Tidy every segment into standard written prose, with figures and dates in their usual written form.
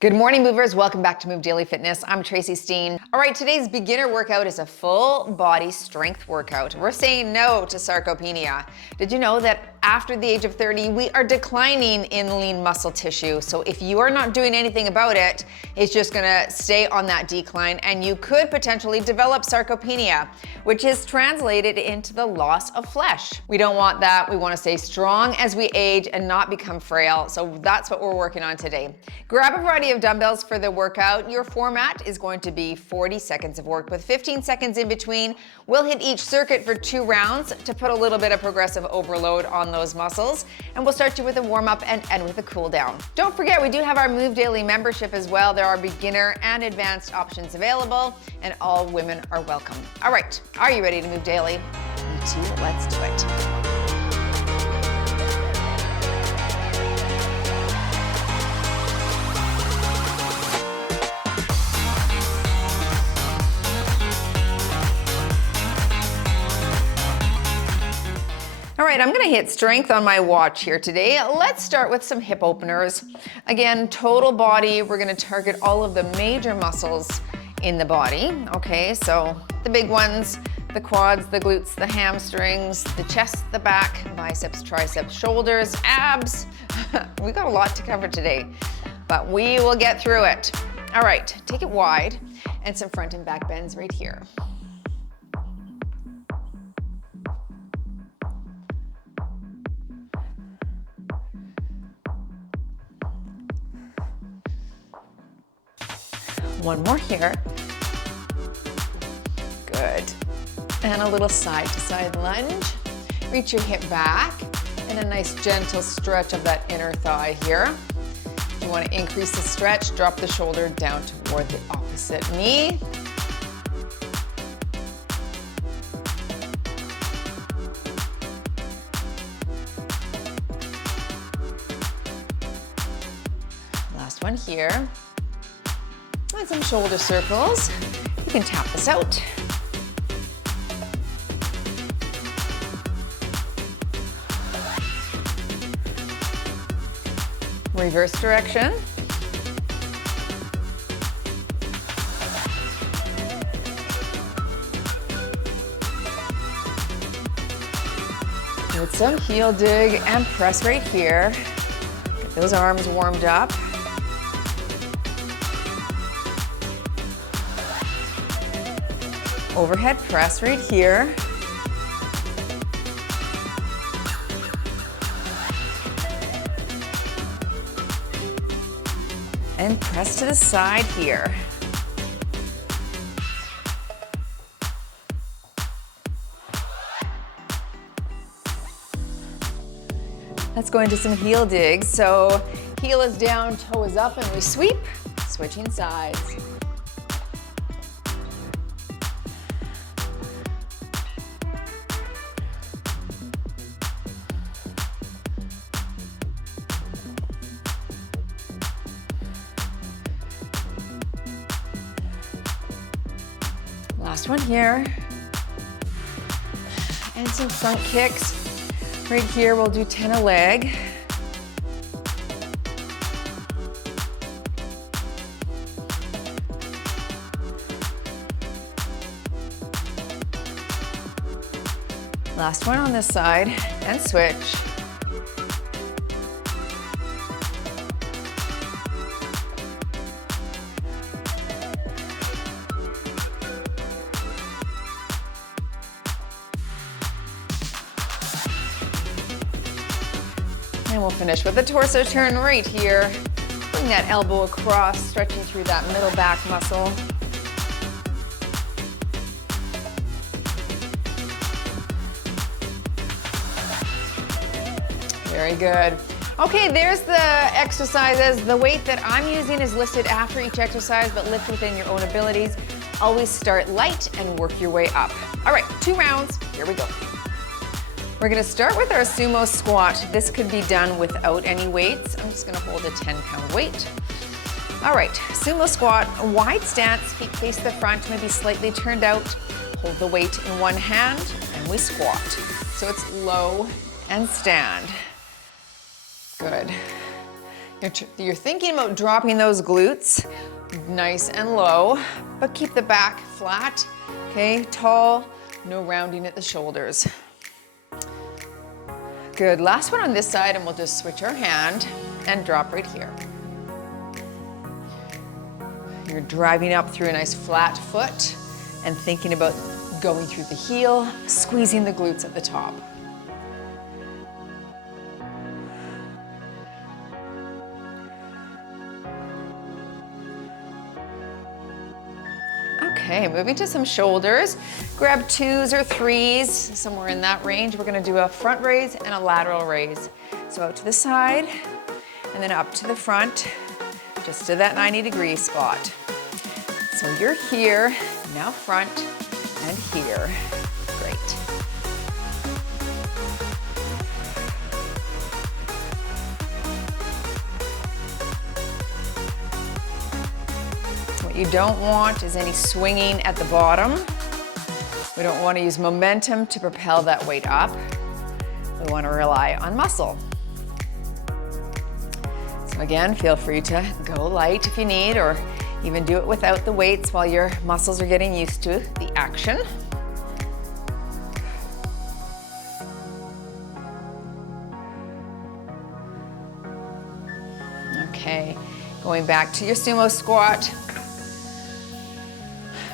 Good morning, movers. Welcome back to Move Daily Fitness. I'm Tracy Steen. All right, today's beginner workout is a full body strength workout. We're saying no to sarcopenia. Did you know that after the age of 30, we are declining in lean muscle tissue? So if you are not doing anything about it, it's just gonna stay on that decline and you could potentially develop sarcopenia, which is translated into the loss of flesh. We don't want that. We wanna stay strong as we age and not become frail. So that's what we're working on today. Grab a variety of dumbbells for the workout. Your format is going to be 40 seconds of work with 15 seconds in between. We'll hit each circuit for 2 rounds to put a little bit of progressive overload on those muscles. And we'll start you with a warm up and end with a cool down. Don't forget, we do have our Move Daily membership as well. There are beginner and advanced options available and all women are welcome. All right, are you ready to move daily? Me too, let's do it. All right, I'm gonna hit strength on my watch here today. Let's start with some hip openers. Again, total body, we're gonna target all of the major muscles in the body. Okay, so the big ones, the quads, the glutes, the hamstrings, the chest, the back, biceps, triceps, shoulders, abs. We got a lot to cover today, but we will get through it. All right, take it wide and some front and back bends right here. One more here. Good. And a little side to side lunge. Reach your hip back and a nice gentle stretch of that inner thigh here. If you want to increase the stretch, drop the shoulder down toward the opposite knee. Last one here. And some shoulder circles. You can tap this out. Reverse direction. With some heel dig and press right here. Get those arms warmed up. Overhead press right here. And press to the side here. Let's go into some heel digs. So heel is down, toe is up, and we sweep, switching sides. Last one here. And some front kicks. Right here, we'll do 10 a leg. Last one on this side, and switch. And we'll finish with a torso turn right here. Bring that elbow across, stretching through that middle back muscle. Very good. Okay, there's the exercises. The weight that I'm using is listed after each exercise, but lift within your own abilities. Always start light and work your way up. All right, 2 rounds, here we go. We're gonna start with our sumo squat. This could be done without any weights. I'm just gonna hold a 10-pound weight. All right, sumo squat, wide stance, feet face the front, maybe slightly turned out. Hold the weight in one hand and we squat. So it's low and stand. Good. You're thinking about dropping those glutes nice and low, but keep the back flat, okay? Tall, no rounding at the shoulders. Good, last one on this side, and we'll just switch our hand and drop right here. You're driving up through a nice flat foot and thinking about going through the heel, squeezing the glutes at the top. Okay, moving to some shoulders. Grab 2s or 3s, somewhere in that range. We're gonna do a front raise and a lateral raise. So out to the side, and then up to the front, just to that 90-degree spot. So you're here, now front and here. Great. What you don't want is any swinging at the bottom. We don't want to use momentum to propel that weight up. We want to rely on muscle. So again, feel free to go light if you need, or even do it without the weights while your muscles are getting used to the action. Okay, going back to your sumo squat.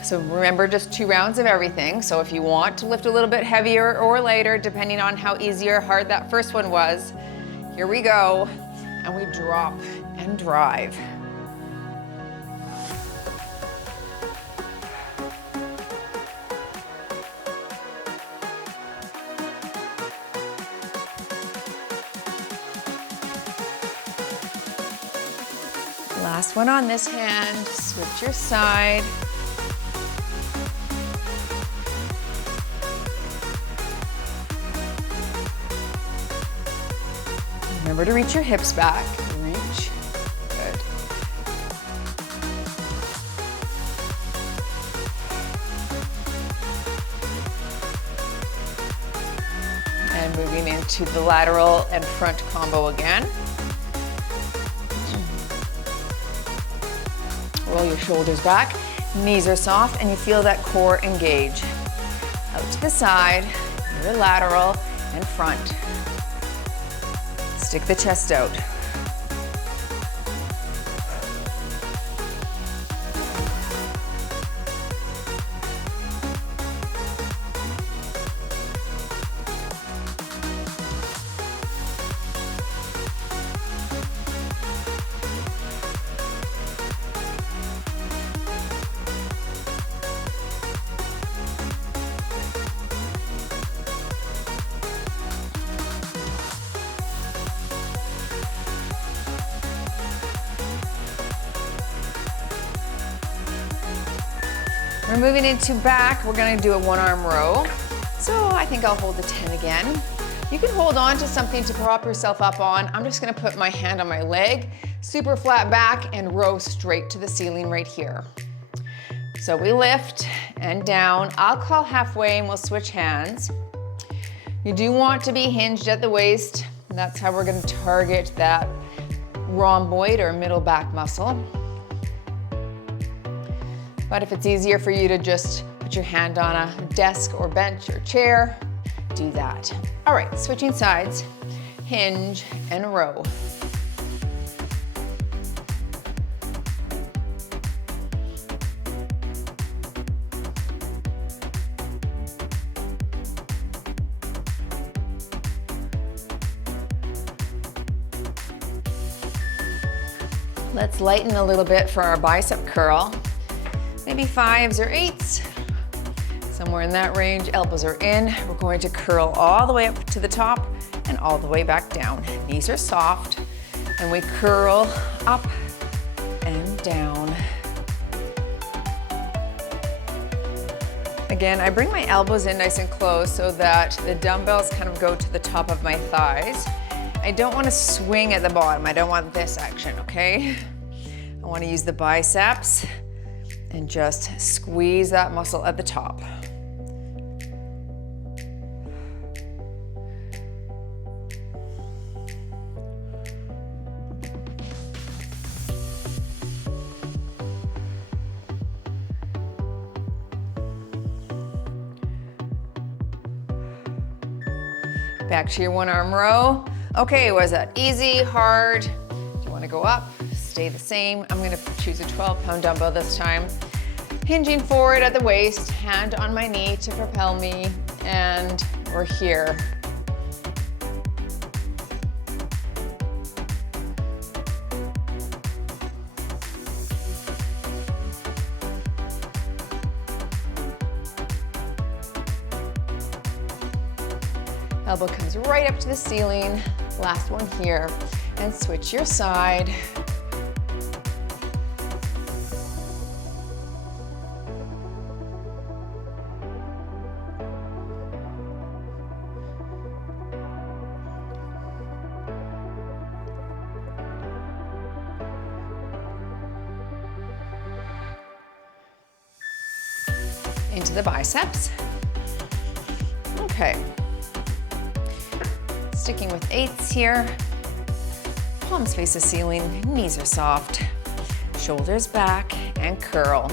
So remember, just 2 rounds of everything. So if you want to lift a little bit heavier or lighter, depending on how easy or hard that first one was, here we go. And we drop and drive. Last one on this hand, switch your side. Remember to reach your hips back. Reach. Good. And moving into the lateral and front combo again. Roll your shoulders back, knees are soft, and you feel that core engage. Out to the side, your lateral and front. Stick the chest out. We're moving into back. We're gonna do a 1-arm row. So I think I'll hold the 10 again. You can hold on to something to prop yourself up on. I'm just gonna put my hand on my leg, super flat back, and row straight to the ceiling right here. So we lift and down. I'll call halfway and we'll switch hands. You do want to be hinged at the waist. That's how we're gonna target that rhomboid or middle back muscle. But if it's easier for you to just put your hand on a desk or bench or chair, do that. All right, switching sides, hinge and row. Let's lighten a little bit for our bicep curl. Maybe 5s or 8s, somewhere in that range. Elbows are in. We're going to curl all the way up to the top and all the way back down. Knees are soft, and we curl up and down. Again, I bring my elbows in nice and close so that the dumbbells kind of go to the top of my thighs. I don't want to swing at the bottom. I don't want this action, okay? I want to use the biceps and just squeeze that muscle at the top. Back to your one arm row. Okay, was that easy, hard? Do you want to go up? Stay the same. I'm going to choose a 12-pound dumbbell this time. Hinging forward at the waist, hand on my knee to propel me, and we're here. Elbow comes right up to the ceiling. Last one here. And switch your side. Into the biceps. Okay. Sticking with 8s here. Palms face the ceiling, knees are soft. Shoulders back and curl.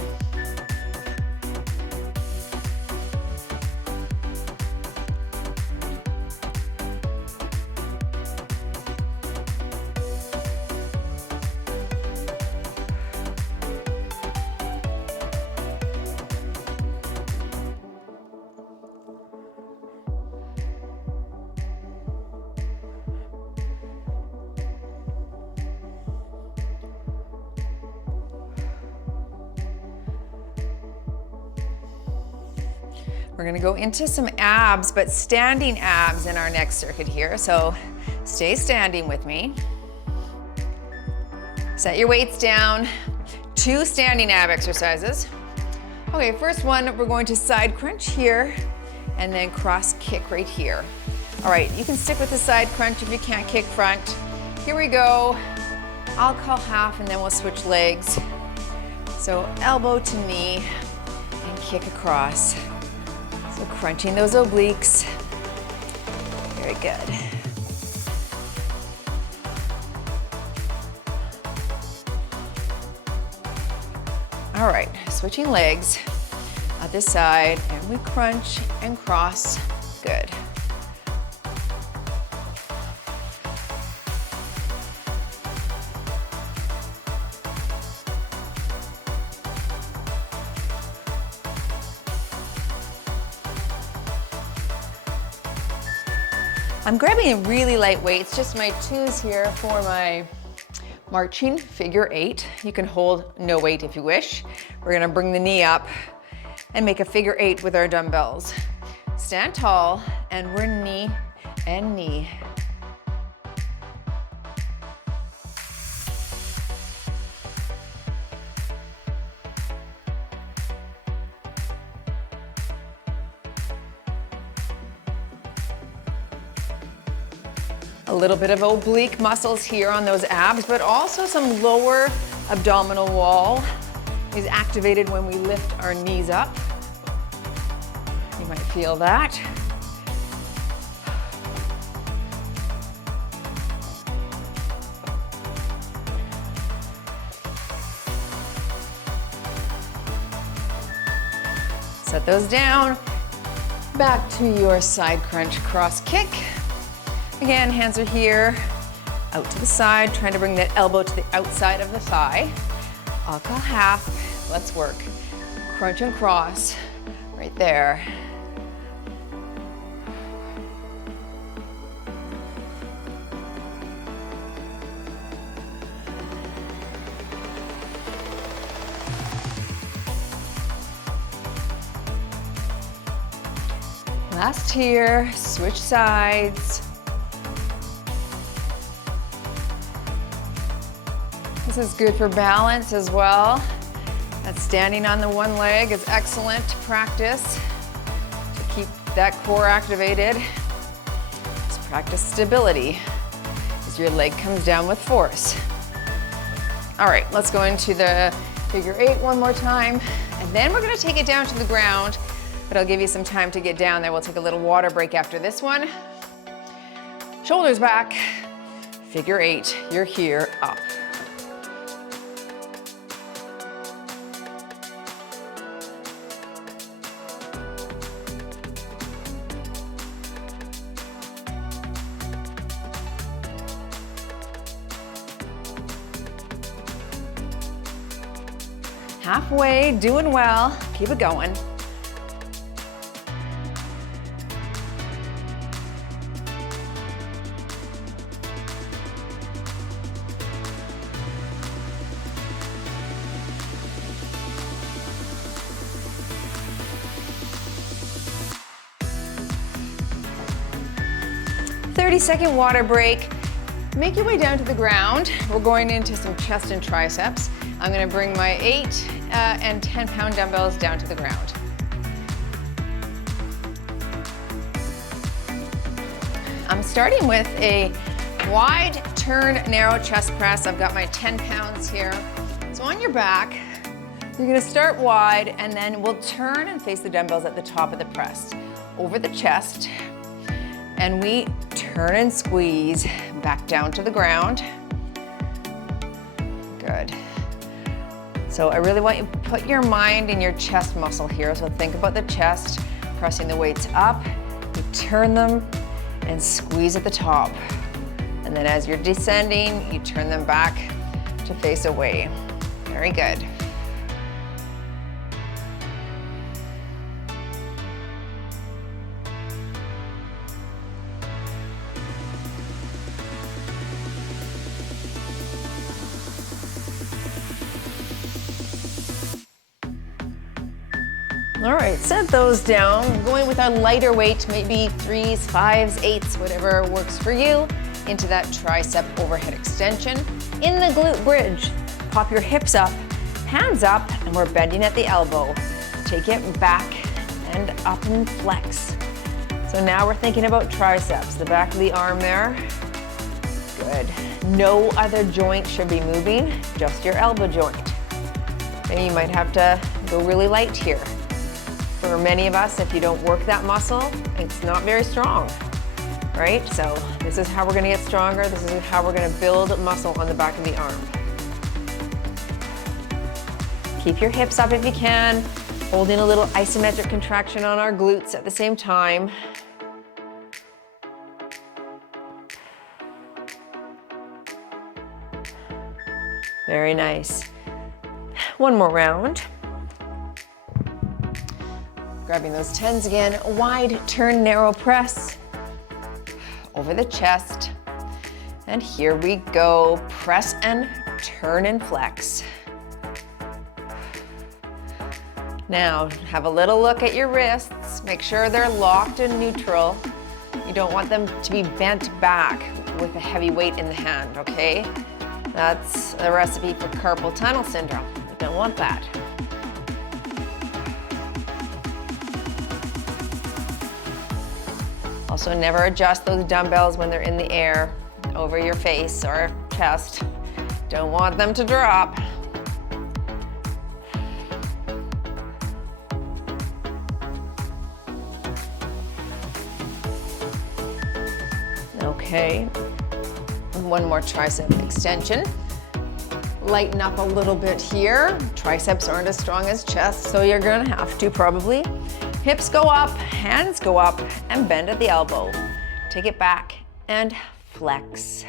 We're gonna go into some abs, but standing abs in our next circuit here. So stay standing with me. Set your weights down. 2 standing ab exercises. Okay, first one, we're going to side crunch here and then cross kick right here. All right, you can stick with the side crunch if you can't kick front. Here we go. I'll call half and then we'll switch legs. So elbow to knee and kick across. So crunching those obliques. Very good. All right, switching legs. Other side, and we crunch and cross. Good. I'm grabbing really light weights, just my 2s here for my marching figure 8. You can hold no weight if you wish. We're gonna bring the knee up and make a figure 8 with our dumbbells. Stand tall, and we're knee and knee. A little bit of oblique muscles here on those abs, but also some lower abdominal wall is activated when we lift our knees up. You might feel that. Set those down. Back to your side crunch cross kick. Again, hands are here, out to the side, trying to bring that elbow to the outside of the thigh. I'll call half. Let's work. Crunch and cross, right there. Last here, switch sides. This is good for balance as well. That standing on the one leg is excellent to practice to keep that core activated. Just practice stability as your leg comes down with force. All right, let's go into the figure 8 one more time, and then we're gonna take it down to the ground, but I'll give you some time to get down there. We'll take a little water break after this one. Shoulders back, figure 8, you're here, up. Halfway, doing well. Keep it going. Second water break. Make your way down to the ground. We're going into some chest and triceps. I'm gonna bring my 8 and 10-pound dumbbells down to the ground. I'm starting with a wide turn, narrow chest press. I've got my 10 pounds here. So on your back, you're gonna start wide and then we'll turn and face the dumbbells at the top of the press. Over the chest, and we turn and squeeze back down to the ground. Good. So I really want you to put your mind in your chest muscle here. So think about the chest, pressing the weights up, you turn them and squeeze at the top. And then as you're descending, you turn them back to face away. Very good. All right, set those down. We're going with our lighter weight, maybe 3s, 5s, 8s, whatever works for you, into that tricep overhead extension. In the glute bridge, pop your hips up, hands up, and we're bending at the elbow. Take it back and up and flex. So now we're thinking about triceps, the back of the arm there. Good. No other joint should be moving, just your elbow joint. Maybe you might have to go really light here. For many of us, if you don't work that muscle, it's not very strong, right? So this is how we're gonna get stronger. This is how we're gonna build muscle on the back of the arm. Keep your hips up if you can, holding a little isometric contraction on our glutes at the same time. Very nice. One more round. Grabbing those 10s again, wide turn, narrow press over the chest. And here we go, press and turn and flex. Now, have a little look at your wrists. Make sure they're locked and neutral. You don't want them to be bent back with a heavy weight in the hand, okay? That's a recipe for carpal tunnel syndrome. You don't want that. Also, never adjust those dumbbells when they're in the air over your face or chest. Don't want them to drop. Okay, one more tricep extension. Lighten up a little bit here. Triceps aren't as strong as chest, so you're gonna have to probably. Hips go up, hands go up, and bend at the elbow. Take it back and flex.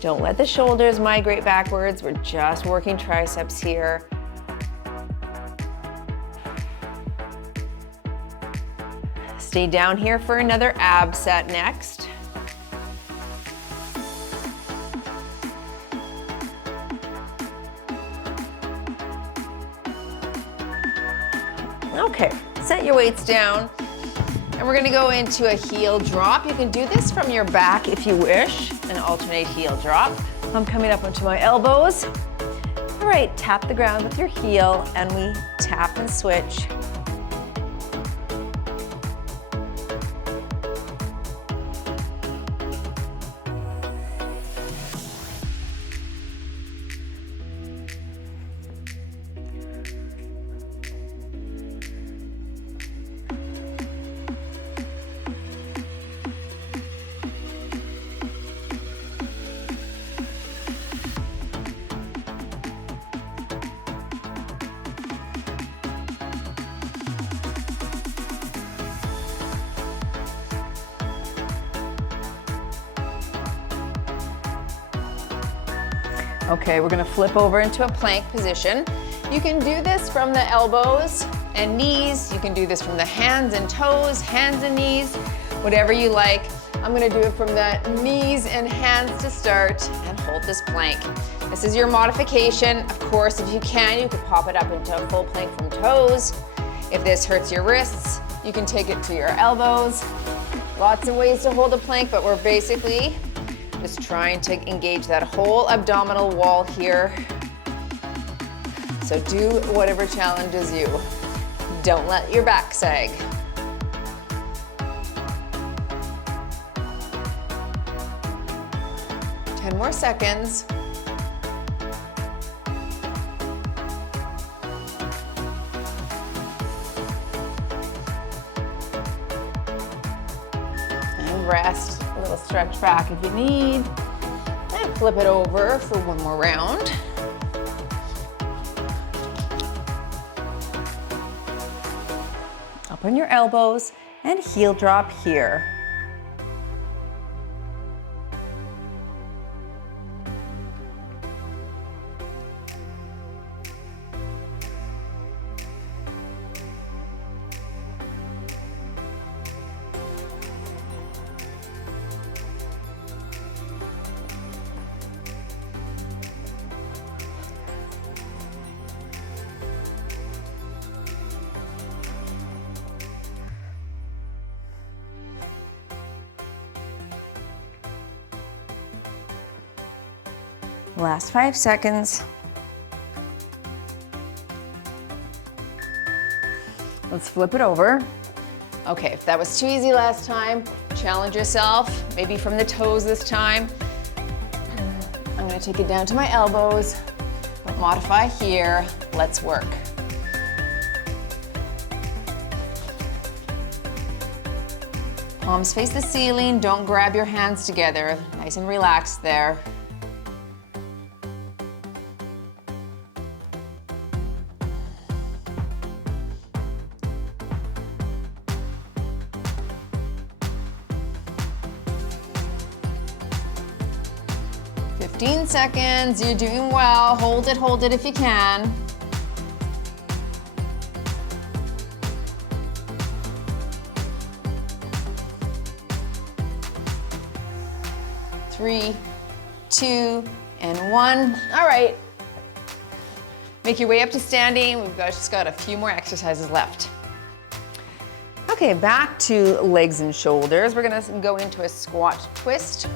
Don't let the shoulders migrate backwards. We're just working triceps here. Stay down here for another ab set next. Okay, set your weights down. And we're gonna go into a heel drop. You can do this from your back if you wish, an alternate heel drop. I'm coming up onto my elbows. All right, tap the ground with your heel and we tap and switch. Okay, we're gonna flip over into a plank position. You can do this from the elbows and knees. You can do this from the hands and toes, hands and knees, whatever you like. I'm gonna do it from the knees and hands to start and hold this plank. This is your modification. Of course, if you can, you could pop it up into a full plank from toes. If this hurts your wrists, you can take it to your elbows. Lots of ways to hold a plank, but we're basically just trying to engage that whole abdominal wall here. So do whatever challenges you. Don't let your back sag. Ten more seconds. And rest. A little stretch back if you need. And flip it over for one more round. Open your elbows and heel drop here. Last 5 seconds. Let's flip it over. Okay, if that was too easy last time, challenge yourself, maybe from the toes this time. I'm gonna take it down to my elbows, but modify here. Let's work. Palms face the ceiling, don't grab your hands together. Nice and relaxed there. Fifteen seconds, you're doing well. Hold it if you can. Three, 2, and 1. All right. Make your way up to standing. We've just got a few more exercises left. Okay, back to legs and shoulders. We're gonna go into a squat twist.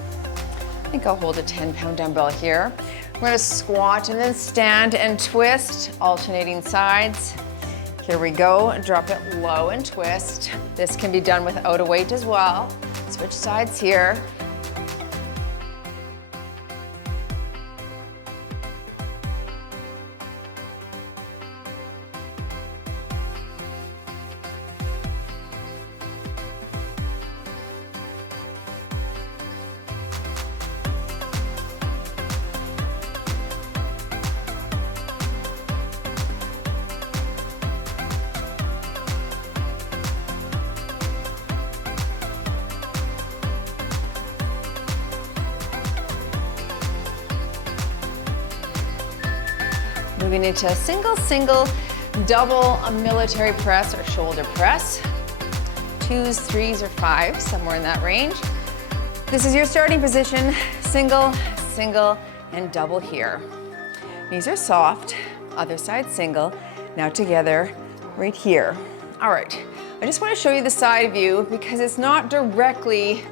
I think I'll hold a 10-pound dumbbell here. We're gonna squat and then stand and twist, alternating sides. Here we go, drop it low and twist. This can be done without a weight as well. Switch sides here. Moving into a single, double, a military press or shoulder press. 2s, 3s, or 5s, somewhere in that range. This is your starting position. Single, and double here. Knees are soft, other side single. Now together, right here. All right, I just want to show you the side view because it's not directly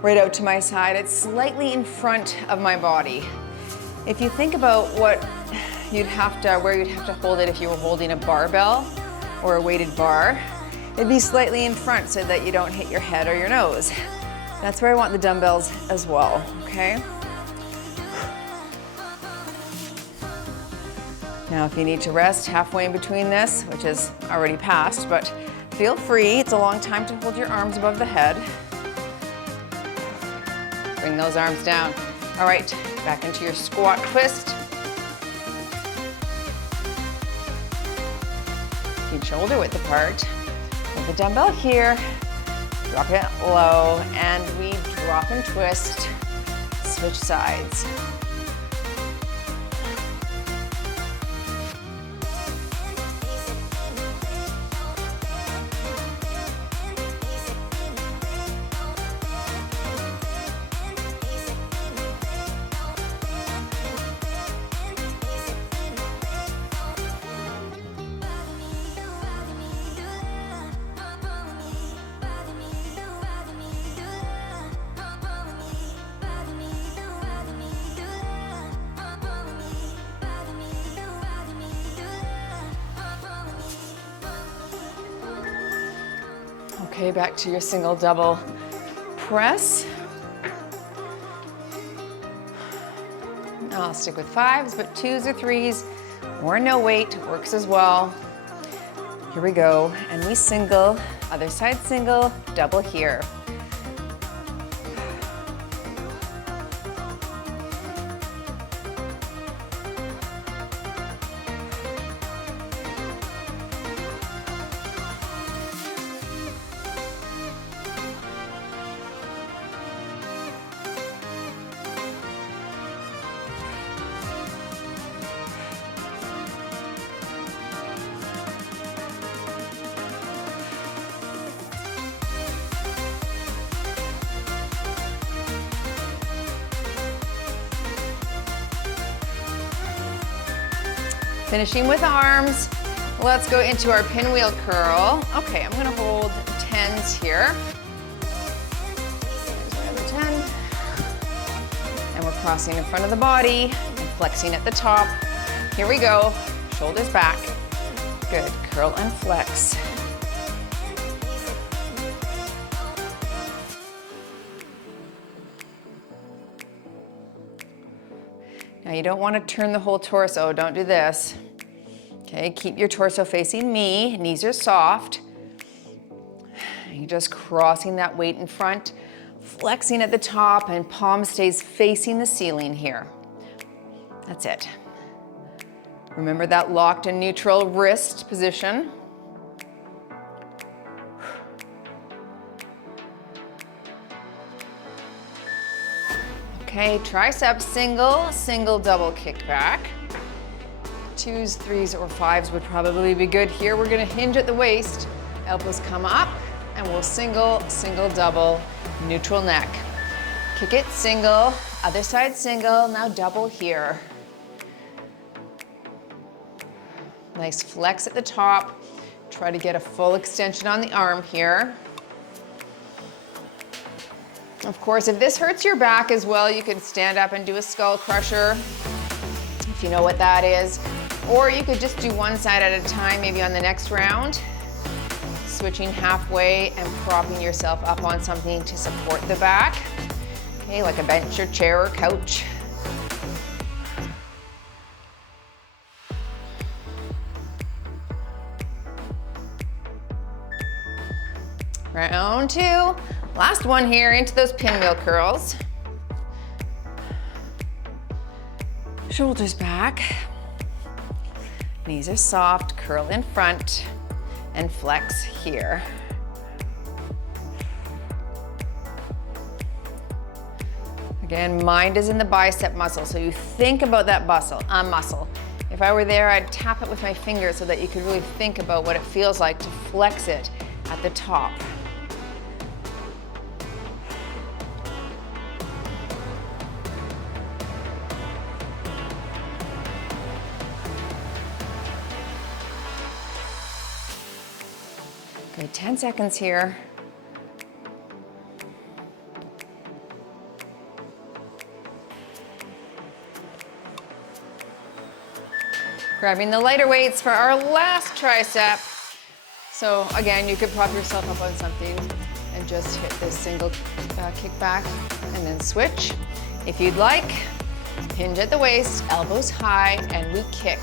right out to my side. It's slightly in front of my body. If you think about where you'd have to hold it if you were holding a barbell or a weighted bar, it'd be slightly in front so that you don't hit your head or your nose. That's where I want the dumbbells as well, okay? Now if you need to rest halfway in between this, which is already past, but feel free. It's a long time to hold your arms above the head. Bring those arms down. All right, back into your squat twist. Keep shoulder width apart. Put the dumbbell here, drop it low, and we drop and twist, switch sides. Okay, back to your single, double press. I'll stick with 5s, but 2s or 3s or no weight works as well. Here we go, and we single, other side single, double here. Finishing with arms, let's go into our pinwheel curl. Okay, I'm gonna hold 10s here. There's my other 10. And we're crossing in front of the body and flexing at the top. Here we go, shoulders back. Good, curl and flex. Now you don't want to turn the whole torso, don't do this. Okay, keep your torso facing me, knees are soft. You're just crossing that weight in front, flexing at the top, and palm stays facing the ceiling here. That's it. Remember that locked and neutral wrist position. Okay, triceps single, single, double kick back. 2s, 3s, or 5s would probably be good here. We're gonna hinge at the waist, elbows come up, and we'll single, single, double, neutral neck. Kick it, single, other side single, now double here. Nice flex at the top. Try to get a full extension on the arm here. Of course, if this hurts your back as well, you could stand up and do a skull crusher, if you know what that is. Or you could just do one side at a time, maybe on the next round. Switching halfway and propping yourself up on something to support the back. Okay, like a bench or chair or couch. Round 2. Last one here, into those pinwheel curls. Shoulders back. Knees are soft, curl in front, and flex here. Again, mind is in the bicep muscle, so you think about that muscle. If I were there, I'd tap it with my finger so that you could really think about what it feels like to flex it at the top. Okay, 10 seconds here. Grabbing the lighter weights for our last tricep. So again, you could prop yourself up on something and just hit this single kick back and then switch. If you'd like, hinge at the waist, elbows high, and we kick.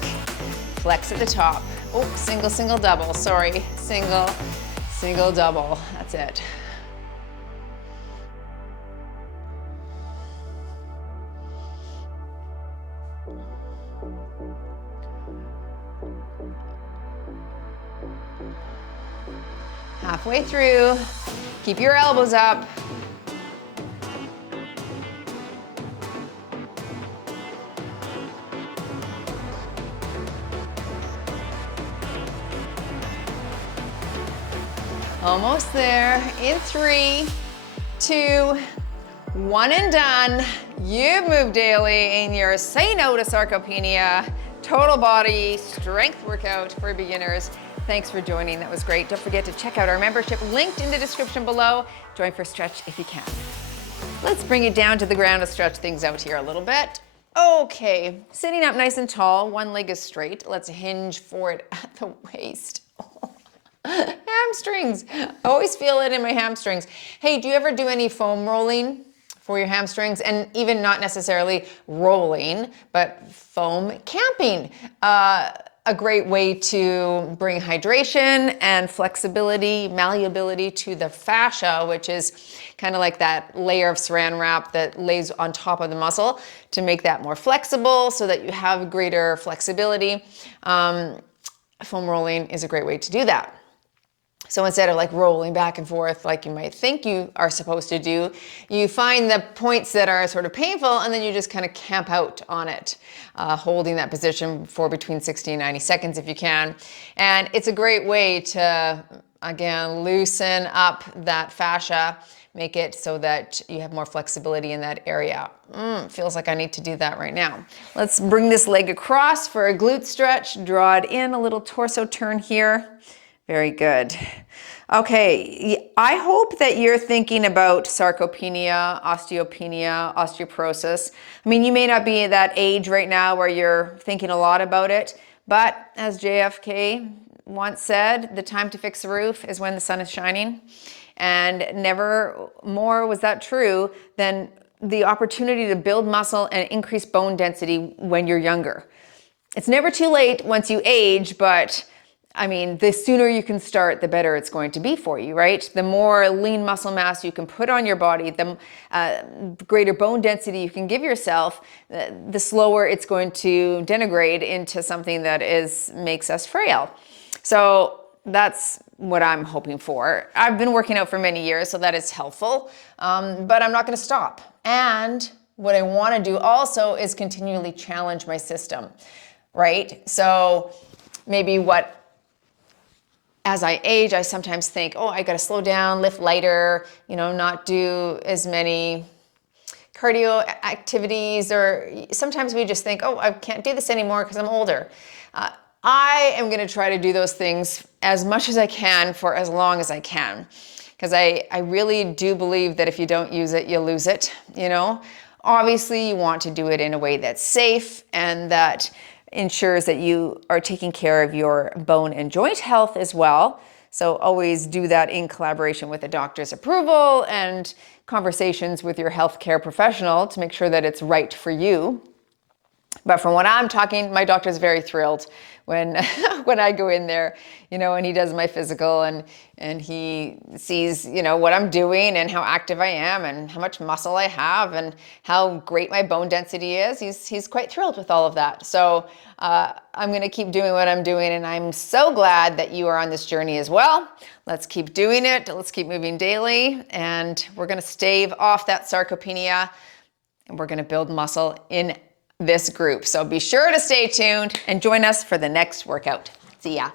Flex at the top. Oh, single, single, double, sorry. Single, single, double, that's it. Halfway through, keep your elbows up. Almost there. In 3, 2, 1 and done. You've moved daily in your Say No to Sarcopenia total body strength workout for beginners. Thanks for joining, that was great. Don't forget to check out our membership linked in the description below. Join for a stretch if you can. Let's bring it down to the ground to stretch things out here a little bit. Okay, sitting up nice and tall, one leg is straight. Let's hinge forward at the waist. Hamstrings. I always feel it in my hamstrings. Hey, do you ever do any foam rolling for your hamstrings? And even not necessarily rolling, but foam camping. A great way to bring hydration and flexibility, malleability to the fascia, which is kind of like that layer of saran wrap that lays on top of the muscle to make that more flexible so that you have greater flexibility. Foam rolling is a great way to do that. So instead of like rolling back and forth like you might think you are supposed to do, you find the points that are sort of painful and then you just kind of camp out on it, holding that position for between 60 and 90 seconds if you can. And it's a great way to, again, loosen up that fascia, make it so that you have more flexibility in that area. Feels like I need to do that right now. Let's bring this leg across for a glute stretch, draw it in, a little torso turn here. Very good. Okay, I hope that you're thinking about sarcopenia, osteopenia, osteoporosis. I mean, you may not be at that age right now where you're thinking a lot about it, but as JFK once said, the time to fix the roof is when the sun is shining. And never more was that true than the opportunity to build muscle and increase bone density when you're younger. It's never too late once you age, but I mean, the sooner you can start, the better it's going to be for you, right? The more lean muscle mass you can put on your body, the greater bone density you can give yourself, the slower it's going to degenerate into something that makes us frail. So that's what I'm hoping for. I've been working out for many years, so that is helpful, but I'm not going to stop. And what I want to do also is continually challenge my system, right? So maybe as I age, I sometimes think, oh, I got to slow down, lift lighter, not do as many cardio activities, or sometimes we just think, oh, I can't do this anymore because I'm older. I am going to try to do those things as much as I can for as long as I can, because I really do believe that if you don't use it, you lose it, Obviously, you want to do it in a way that's safe and that ensures that you are taking care of your bone and joint health as well. So always do that in collaboration with a doctor's approval and conversations with your healthcare professional to make sure that it's right for you. But from what I'm talking, my doctor's very thrilled when when I go in there, and he does my physical and he sees, what I'm doing and how active I am and how much muscle I have and how great my bone density is. He's quite thrilled with all of that. So I'm going to keep doing what I'm doing, and I'm so glad that you are on this journey as well. Let's keep doing it. Let's keep moving daily, and we're going to stave off that sarcopenia, and we're going to build muscle in this group. So be sure to stay tuned and join us for the next workout. See ya.